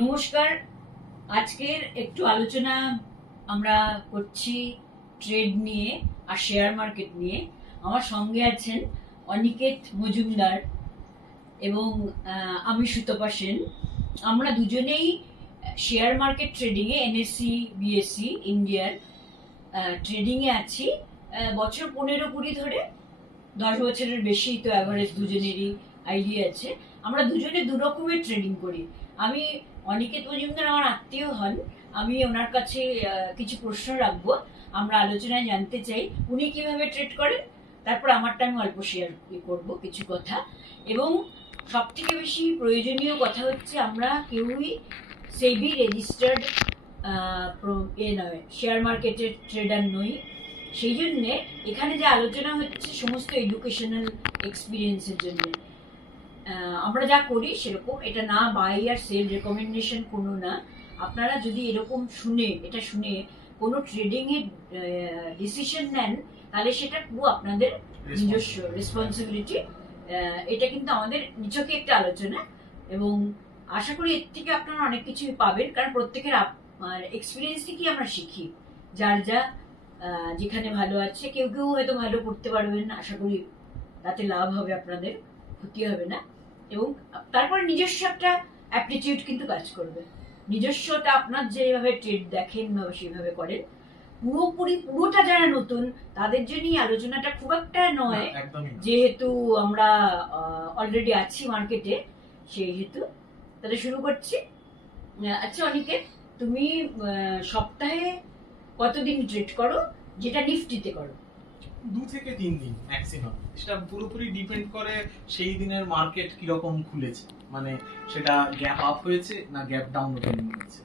নমস্কার। আজকের একটু আলোচনা আমরা করছি ট্রেড নিয়ে আর শেয়ার মার্কেট নিয়ে। আমার সঙ্গে আছেন অনিকেত মজুমদার এবং আমি সুতপা সেন। আমরা দুজনেই শেয়ার মার্কেট ট্রেডিংয়ে এনএসসি বিএসসি ইন্ডিয়ার ট্রেডিংয়ে আছি বছর 15-20 ধরে। 10 বছরের বেশি তো অ্যাভারেজ দুজনেরই আইডিয়া আছে। আমরা দুজনে দু রকমের ট্রেডিং করি। আমি অনিকেত মজুমদার আমার আত্মীয় হন। আমি ওনার কাছে কিছু প্রশ্ন রাখবো, আমরা আলোচনায় জানতে চাই উনি কিভাবে ট্রেড করেন, তারপর আমারটা আমি অল্প শেয়ার করব কিছু কথা। এবং সব থেকে বেশি প্রয়োজনীয় কথা হচ্ছে আমরা কেউই সেবি রেজিস্টার্ড নয়, শেয়ার মার্কেটের ট্রেডার নই। সেই জন্যে এখানে যে আলোচনা হচ্ছে সমস্ত এডুকেশনাল এক্সপিরিয়েন্সের জন্য। আমরা যা করি সেরকম, এটা না বাই আর সেল রেকমেন্ডেশন কোনো না। আপনারা যদি এরকম শুনে কোনো ট্রেডিং এর ডিসিশন নেন, তাহলে সেটা পুরো আপনাদের নিজস্ব রেসপন্সিবিলিটি। এটা কিন্তু আমাদের নিছকে একটা আলোচনা, এবং আশা করি এর থেকে আপনারা অনেক কিছুই পাবেন, কারণ প্রত্যেকের এক্সপিরিয়েন্স থেকেই আমরা শিখি। যার যা যেখানে ভালো আছে, কেউ কেউ হয়তো ভালো করতে পারবেন, আশা করি তাতে লাভ হবে, আপনাদের ক্ষতি হবে না। এবং তারপর নিজস্ব একটা অ্যাপটিটিউড কিন্তু কাজ করবে। নিজস্বটা আপনার যেভাবে ট্রেড দেখেন বা সেভাবে করেন। পুরোটা যারা নতুন তাদের জন্যই আলোচনাটা খুব একটা নয়, যেহেতু আমরা অলরেডি আছি মার্কেটে, সেই হেতু। তাহলে শুরু করছি। আচ্ছা অনিকেত, তুমি সপ্তাহে কতদিন ট্রেড করো, যেটা নিফটিতে করো? 2 থেকে 3 দিন ম্যাক্সিমাম। সেটা পুরোপুরি ডিপেন্ড করে সেই দিনের মার্কেট কিরকম খুলেছে, মানে সেটা গ্যাপ আপ হয়েছে না গ্যাপ ডাউন ওপেনিং হয়েছে।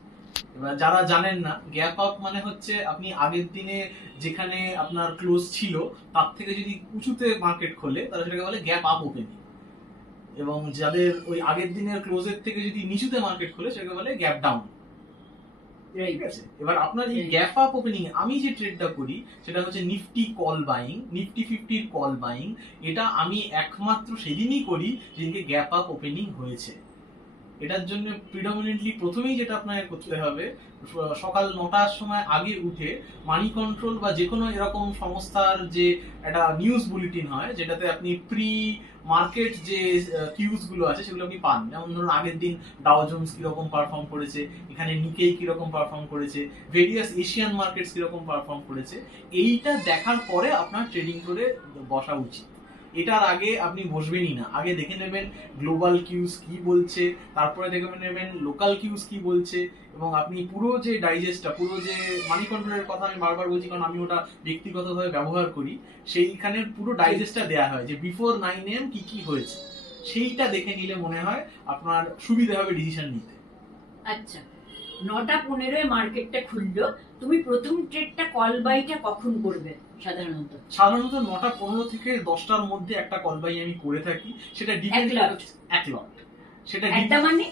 এবার যারা জানেন না, গ্যাপ আপ মানে হচ্ছে আপনি আগের দিনে যেখানে আপনার ক্লোজ ছিল তার থেকে যদি উঁচুতে মার্কেট খোলে তাহলে সেটাকে বলে গ্যাপ আপ ওপেনিং, এবং যাদের ওই আগের দিনের ক্লোজের থেকে যদি নিচুতে মার্কেট খোলে সেটাকে বলে গ্যাপ ডাউন। ঠিক আছে, এবার আপনার এই গ্যাপ আপ ওপেনিং আমি যে ট্রেডটা করি সেটা হচ্ছে Nifty call buying, Nifty 50 call buying. এটা আমি একমাত্র সেদিনই করি যেদিনকে গ্যাপ আপ ওপেনিং হয়েছে। এটার জন্য প্রিডমিনেন্টলি প্রথমেই যেটা আপনাকে করতে হবে, সকাল 9টার সময় আগে উঠে মানি কন্ট্রোল বা যে কোনো এরকম সংস্থার যে একটা নিউজ বুলেটিন হয়, যেটাতে আপনি প্রি মার্কেট যে কিউজ গুলো আছে সেগুলো আপনি পান। যেমন ধরুন আগের দিন ডাও জোন্স কিরকম পারফর্ম করেছে, এখানে নিকেই কিরকম পারফর্ম করেছে, ভেরিয়াস এশিয়ান মার্কেটস কিরকম পারফর্ম করেছে, এইটা দেখার পরে আপনার ট্রেডিং করে বসা উচিত। এটার আগে আপনি বসবেনই না। আগে দেখে নেবেন গ্লোবাল কিউজ কি বলছে, তারপরে দেখে নেবেন লোকাল কিউজ কি বলছে, এবং আপনি পুরো যে ডাইজেস্টটা, পুরো যে মানি কন্ট্রোলের কথা আমি বারবার বলছি কারণ আমি ওটা ব্যক্তিগতভাবে ব্যবহার করি, সেইখানে পুরো ডাইজেস্টটা দেয়া হয় যে বিফোর 9 AM কি কি হয়েছে। সেইটা দেখে নিলে মনে হয় আপনার সুবিধা হবে ডিসিশন নিতে। আচ্ছা, 9টা 15 মার্কেটটা খুললো, তুমি প্রথম ট্রেডটা কল বাইটা কখন করবে? সাধারণত 9টা 15 থেকে 10টার মধ্যে একটা কল বাই আমি করে থাকি। সেটা ডিপেন্ড এক লট। সেটা at the money,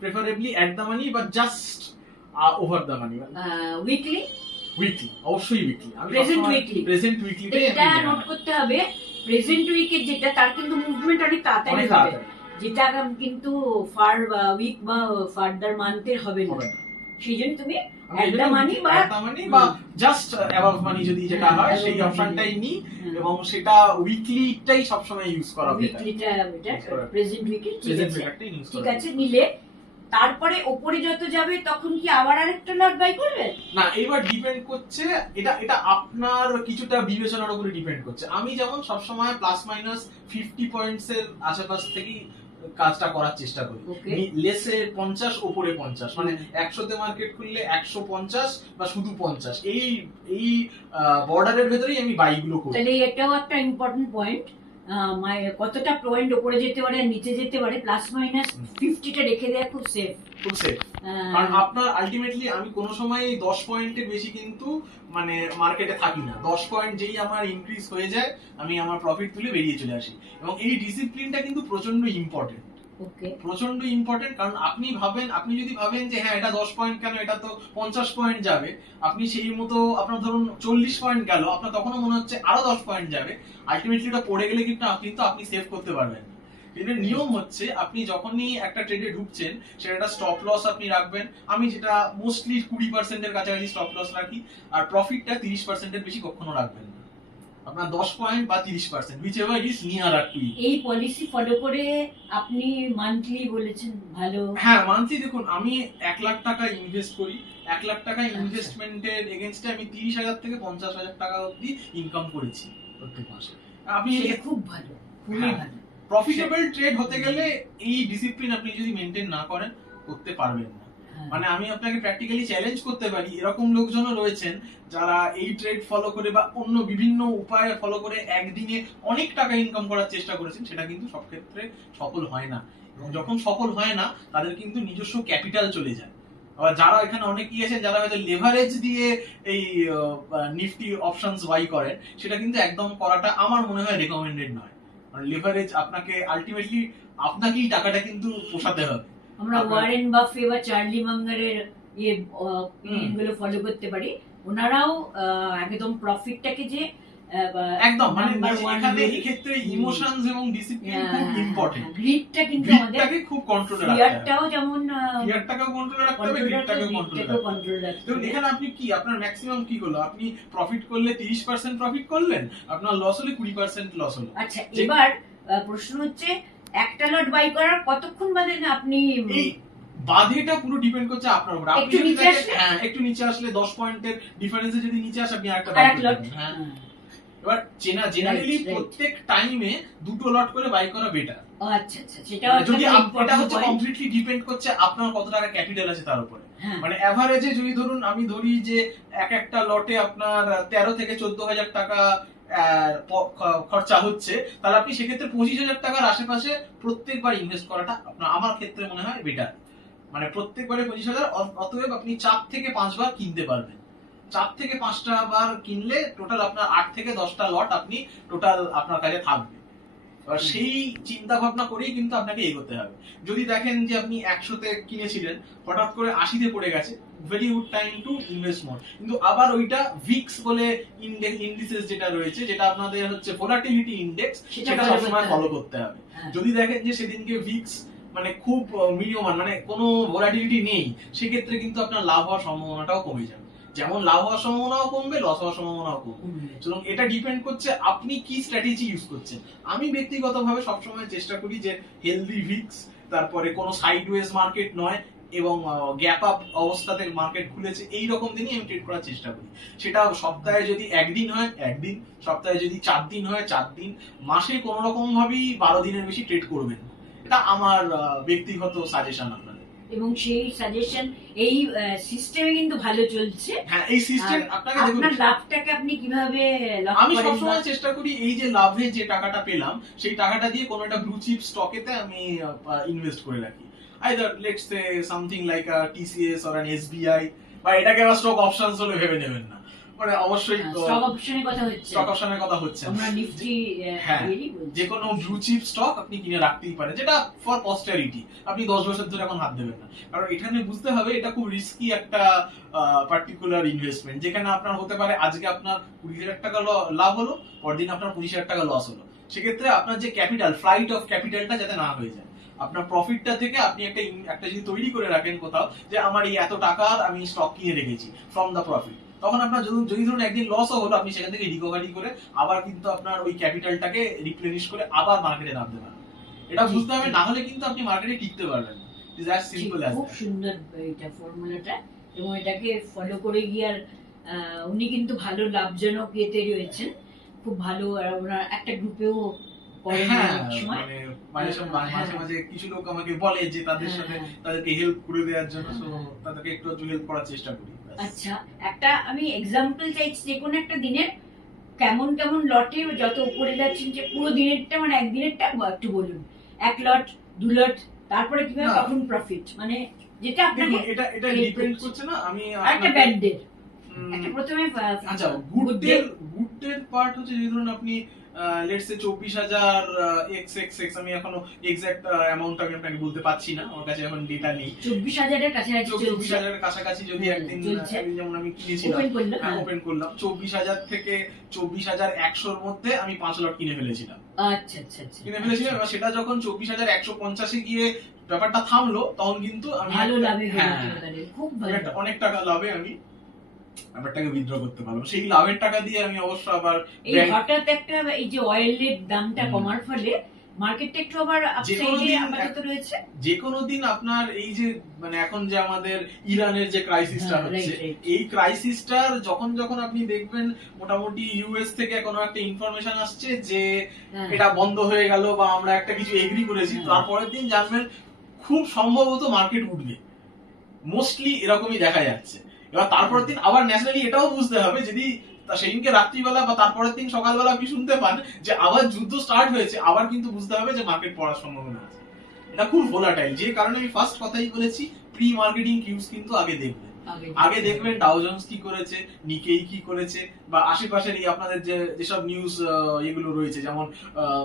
preferably at the money বা just over the money. Weekly অবশ্যই উইকলি। আমি প্রেজেন্ট উইকলিতে এটা নোট করতে হবে। প্রেজেন্ট উইকের যেটা, তার কিন্তু মুভমেন্ট অনেক তাড়াতাড়ি হবে, যেটা কিন্তু ফার উইক বা ফার্দার মান্থের হবে না। সেই জন্য তুমি এট দ্য মানি বা জাস্ট অ্যাবাভ মানি যদি যেটা হয় সেই অপশনটাই নি, এবং সেটা উইকলিটাই সবসময় ইউজ করা হবে। উইকলিটা প্রেজেন্ট উইকের ঠিক আছে নিলে, তারপরে উপরে যত যাবে তখন কি আবার আরেকটা লট বাই করবে? না, এবার ডিপেন্ড করছে, এটা আপনার কিছুটা বিবেচনার উপরে ডিপেন্ড করছে। আমি যেমন সবসময় প্লাস মাইনাস 50 পয়েন্টস এর আশেপাশ থেকেই কাজটা করার চেষ্টা করি। লেসে 50 উপরে 50, মানে 100তে মার্কেট খুললে 150 বা শুধু 50, এই বর্ডারের ভেতরেই আমি বাইগুলো করি। তাহলে এটাও একটা ইম্পর্টেন্ট পয়েন্ট। কতটা পয়েন্ট উপরে যেতে পারে আর নিচে যেতে পারে, প্লাস মাইনাস 50টা রেখে দেওয়া খুব সেফ। কারণ আপনার আলটিমেটলি আমি কোনো সময় 10 পয়েন্টের বেশি কিন্তু মানে মার্কেটে থাকি না। 10 পয়েন্ট যেই আমার ইনক্রিজ হয়ে যায় আমি আমার প্রফিট তুলে বেরিয়ে চলে আসি। এবং এই ডিসিপ্লিনটা কিন্তু প্রচন্ড ইম্পর্টেন্ট। প্রচন্ড ইম্পর্টেন্ট, কারণ আপনি যদি ভাবেন যে হ্যাঁ এটা 10 পয়েন্ট কেন, এটা তো 50 পয়েন্ট যাবে, আপনি সেই মতো আপনার ধরুন 40 পয়েন্ট গেল, আপনার তখনও মনে হচ্ছে আরো 10 পয়েন্ট যাবে, আলটিমেটলি ওটা পড়ে গেলে কিন্তু আপনি সেভ করতে পারবেন না। ট্রেডের নিয়ম হচ্ছে আপনি যখনই একটা ট্রেডে ঢুকছেন সেটা একটা স্টপ লস আপনি রাখবেন। আমি যেটা মোস্টলি 20% এর কাছাকাছি স্টপ লস রাখি, আর প্রফিটটা 30% এর বেশি কখনো রাখবেন না। আপনার 10 পয়েন্ট বা 30% whichever is near to you. এই পলিসি ফলো করে আপনি মান্থলি বলেছেন ভালো। হ্যাঁ, মান্থলি দেখুন আমি 1 লাখ টাকা ইনভেস্ট করি, 1 লাখ টাকা আচ্ছা। ইনভেস্টমেন্টের এগেইনস্টে আমি 30,000 থেকে 50,000 টাকা অবধি ইনকাম করেছি প্রত্যেক মাসে। আপনি সেটা খুব ভালো, খুবই হ্যাঁ। ভালো। প্রফিটেবল ট্রেড হতে গেলে এই ডিসিপ্লিন আপনি যদি মেনটেন না করেন করতে পারবেন না। হ্যাঁ। মানে আমি আপনাকে প্র্যাকটিক্যালি চ্যালেঞ্জ করতে পারি, এরকম লোকজনও রয়েছেন যারা এই ট্রেড ফলো করে বা অন্য বিভিন্ন উপায় ফলো করে একদিনে অনেক টাকা ইনকাম করার চেষ্টা করেছেন, সেটা কিন্তু সব ক্ষেত্রে সফল হয় না। এবং যখন সফল হয় না তাদের কিন্তু নিজস্ব ক্যাপিটাল চলে যায়। আবার যারা এখানে অনেকেই আছেন যারা হয়তো লেভারেজ দিয়ে এই নিফটি অপশনস বাই করেন, সেটা কিন্তু একদম করাটা আমার মনে হয় রেকমেন্ডেড নয়। কারণ লেভারেজ আপনাকে আলটিমেটলি আপনাকেই টাকাটা কিন্তু পোষাতে হবে। আমরা ওয়ারেন বাফে বা চার্লি মাঙ্গারের গুলো ফলো করতে পারি। ওনারাও একদম প্রফিটটাকে যে একদম মানে নাম্বার ওয়ান এখানে এক্ষেত্রে ইমোশনস এবং ডিসিপ্লিন খুব ইম্পর্টেন্ট। গ্রিডটা কিন্তু আমাদের, গ্রিডটাকে খুব কন্ট্রোলে রাখতে হবে। ফিয়ারটাও যেমন ফিয়ারটাকেও কন্ট্রোলে রাখতে হবে, গ্রিডটাকেও কন্ট্রোলে রাখতে হবে। কন্ট্রোল রাখতে দেখুন হবে। এখানে আপনি কি আপনার ম্যাক্সিমাম কি হলো, আপনি প্রফিট করলে 30% প্রফিট করলেন, আপনার লস হলে 20% লস হলো। আচ্ছা, এবার প্রশ্ন হচ্ছে একটা লট বাই করার কতক্ষণ বাদে না আপনি এই বাধেটা পুরো ডিপেন্ড করছে আপনার উপর। আপনি একটু যদি নিচে দেখেন, আসলে? হ্যাঁ একটু নিচে আসলে 10 পয়েন্টের ডিফারেন্সে যদি নিচে আসে আপনি আরেকটা আরেক বাই লট, করবেন। হ্যাঁ, এবার জেনারেলি right. প্রত্যেক টাইমে দুটো লট করে বাই করা বেটার। আচ্ছা আচ্ছা, সেটাও যদি একটা এটা important হচ্ছে point। কমপ্লিটলি ডিপেন্ড করছে আপনার কত টাকা ক্যাপিটাল আছে তার উপরে। হ্যাঁ। মানে এভারেজে যদি ধরুন আমি ধরি যে এক একটা লটে আপনার 13 থেকে 14,000 টাকা খরচা হচ্ছে, তাহলে আপনি সেক্ষেত্রে 25,000 টাকার আশেপাশে প্রত্যেকবার ইনভেস্ট করাটা আপনার আমার ক্ষেত্রে মনে হয় বেটার। মানে প্রত্যেকবারে 25,000, অতএব আপনি 4 থেকে 5 বার কিনতে পারবেন। 4 থেকে 5টা বার কিনলে টোটাল আপনার 8 থেকে 10টা লট আপনি টোটাল আপনার কাছে থাকবে। এবার সেই চিন্তা ভাবনা করেই কিন্তু আপনাকে এগোতে হবে। যদি দেখেন যে আপনি 100তে কিনেছিলেন, হঠাৎ করে 80তে পড়ে গেছে, very good time to invest more. কিন্তু আবার ওইটা ভিক্স বলে ইন্ডিসেস যেটা রয়েছে, যেটা আপনাদের হচ্ছে ভোলাটিলিটি ইন্ডেক্স, সেটা সবসময় ফলো করতে হবে। যদি দেখেন যে সেদিনকে ভিক্স মানে খুব মিনিমাম মানে কোনো ভোলাটিলিটি নেই, সেক্ষেত্রে কিন্তু আপনার লাভ হওয়ার সম্ভাবনাটাও কমে যাবে। যেমন লাভ হওয়ার সম্ভাবনাও কমবে, লস হওয়ার সম্ভাবনাও কমবে। সুতরাং এটা ডিপেন্ড করছে আপনি কি স্ট্র্যাটেজি ইউজ করছেন। আমি ব্যক্তিগতভাবে সবসময় চেষ্টা করি যে হেলদি ভিক্স, তারপরে কোনো সাইডওয়েজ মার্কেট নয় এবং গ্যাপ আপ অবস্থাতে মার্কেট খুলেছে, এই রকম দিনই আমি ট্রেড করার চেষ্টা করি। সেটা সপ্তাহে যদি একদিন হয় একদিন, সপ্তাহে যদি 4 দিন হয় 4 দিন, মাসে কোনো রকম ভাবেই 12 দিনের বেশি ট্রেড করবেন। এটা আমার ব্যক্তিগত সাজেশন আপনাদের। এবং সেই সাজেশন এই সিস্টেমে কিন্তু ভালো চলছে। হ্যাঁ, এই সিস্টেম আপনাকে দেখুন, আপনার লাভটাকে আপনি কিভাবে লক আমি করেন? সবসময় চেষ্টা করি এই যে লাভে যে টাকাটা পেলাম সেই টাকাটা দিয়ে কোনো একটা ব্লু চিপ স্টকেতে আমি ইনভেস্ট করে রাখি। Either let's say something like a TCS or an SBI, বা এটাকে আবার স্টক অপশনস বলে ভেবে নেবেন না। মানে অবশ্যই স্টক অপশনের কথা হচ্ছে, স্টক অপশনের কথা হচ্ছে না। আমরা নিফটি হ্যাঁ, যে কোনো ব্লু চিপ স্টক আপনি কিনে রাখতেই পারেন, যেটা ফর পস্টারিটি। আপনি 10 বছর ধরে এখন হাত দেবেন না, কারণ এখানে বুঝতে হবে এটা খুব রিস্কি একটা পার্টিকুলার ইনভেস্টমেন্ট, যেখানে আপনার হতে পারে আজকে আপনার 20,000 টাকা লাভ হলো, পরদিন আপনার 25,000 টাকা লস হলো। সেক্ষেত্রে আপনার যে ক্যাপিটাল, ফ্লাইট অফ ক্যাপিটালটা যাতে না হয়ে যায়। আপনার প্রফিটটা থেকে আপনি একটা যদি তৈরি করে রাখেন কোথাও, যে আমার এই এত টাকার আমি স্টক কিনে রেখেছি ফ্রম দ্য প্রফিট, তখন আপনার যদি ধরুন একদিন লসও হলো, আপনি সেখান থেকে রিকভারি করে আবার কিন্তু আপনার ওই ক্যাপিটালটাকে রিপ্লেনিশ করে আবার মার্কেটে নামতে পারবেন। এটা বুঝতে হবে, না হলে কিন্তু আপনি মার্কেটে টিকতে পারবেন না। ইজ অ্যাজ সিম্পল অ্যাজ খুব সুন্দর এটা ফর্মুলাটা, এবং এটাকে ফলো করে গিয়ে আর উনি কিন্তু ভালো লাভজনক ইয়েতে রয়েছেন, খুব ভালো। আর ওনার একটা গ্রুপেও করেন অনেক সময়। মানে মাঝে মাঝে কিছু লোক আমাকে বলে যে তাদের সাথে তাদেরকে হেল্প করে দেওয়ার জন্য, সো তাদেরকে একটু হেল্প করার চেষ্টা করি। আচ্ছা, একটা আমি এক্সাম্পল চাইছি, যে কোনো একটা দিনের কেমন কেমন লটে যত উপরে যাচ্ছেন, যে পুরো দিনেরটা মানে একদিনেরটা একটু বলুন, 1 লট 2 লট, তারপরে কিভাবে কখন প্রফিট, মানে যেটা আপনাকে এটা ডিপেন্ড করছে না। আমি একটা ব্যাড ডে, একটা প্রথমে আচ্ছা গুড ডে পার্ট হচ্ছে, যদি ধরুন আপনি লেটস সে 24,000 XXX, আমি এখনো এক্সাক্ট অ্যামাউন্ট আমি আপনাকে বলতে পারছি না, আমার কাছে এখন ডেটা নেই। 24,000 এর কাছাকাছি চলছে, 24,000 এর কাছাকাছি যদি একদিন যেমন আমি কিনেছিলাম, ওপেন করলাম 24,000 থেকে 24,100 এর মধ্যে আমি 5 লট কিনে ফেলেছিলাম। আচ্ছা আচ্ছা আচ্ছা কিনে ফেলেছিলাম। এবার সেটা যখন 24,150 গিয়ে ব্যাপারটা থামলো, তখন কিন্তু আমি ভালো লাভে হ্যাঁ, খুব ভালো। অনেক টাকা লাভে আমি ব্যাপারটাকে উইথড্র করতে পারবো। সেই লাভের টাকা দিয়ে আমি অবশ্য আবার এই হঠাৎ একটা এই যে অয়েলের দামটা কমার ফলে মার্কেটটা একটু আবার আপসাইডে আপাতত রয়েছে। যে কোনো দিন আপনার এই যে মানে এখন যে আমাদের ইরানের যে ক্রাইসিসটা হচ্ছে, এই ক্রাইসিসটার যখন যখন আপনি দেখবেন মোটামুটি ইউএস থেকে কোনো একটা ইনফরমেশন আসছে যে এটা বন্ধ হয়ে গেল বা আমরা একটা কিছু এগ্রি করেছি, তারপরের দিন জানবেন খুব সম্ভবত মার্কেট উঠবে। মোস্টলি এরকমই দেখা যাচ্ছে। এবার তারপরের দিন আবার ন্যাশনালি এটাও বুঝতে হবে, যদি সেদিনকে রাত্রিবেলা বা তারপরের দিন সকালবেলা আপনি শুনতে পান যে আবার যুদ্ধ স্টার্ট হয়েছে, আবার কিন্তু বুঝতে হবে যে মার্কেট পড়ার সম্ভাবনা আছে। এটা খুব ভোলাটাইল, যে কারণে আমি ফার্স্ট কথাই বলেছি প্রি মার্কেটিং কিউজ কিন্তু আগে দেখবেন। আগে দেখবেন ডাও জোন্স কি করেছে, নিকেই কি করেছে, বা আশেপাশের এই আপনাদের যেসব নিউজ এগুলো রয়েছে, যেমন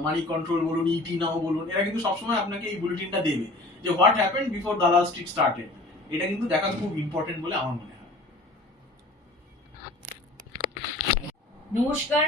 মানি কন্ট্রোল বলুন, ইটি নাও বলুন, এরা কিন্তু সবসময় আপনাকে এই বুলেটিনটা দেবে যে হোয়াট হ্যাপেন্ড বিফোর দালাল স্ট্রিট স্টার্টেড। এটা কিন্তু দেখা খুব ইম্পর্টেন্ট বলে আমার মনে হয়। নমস্কার,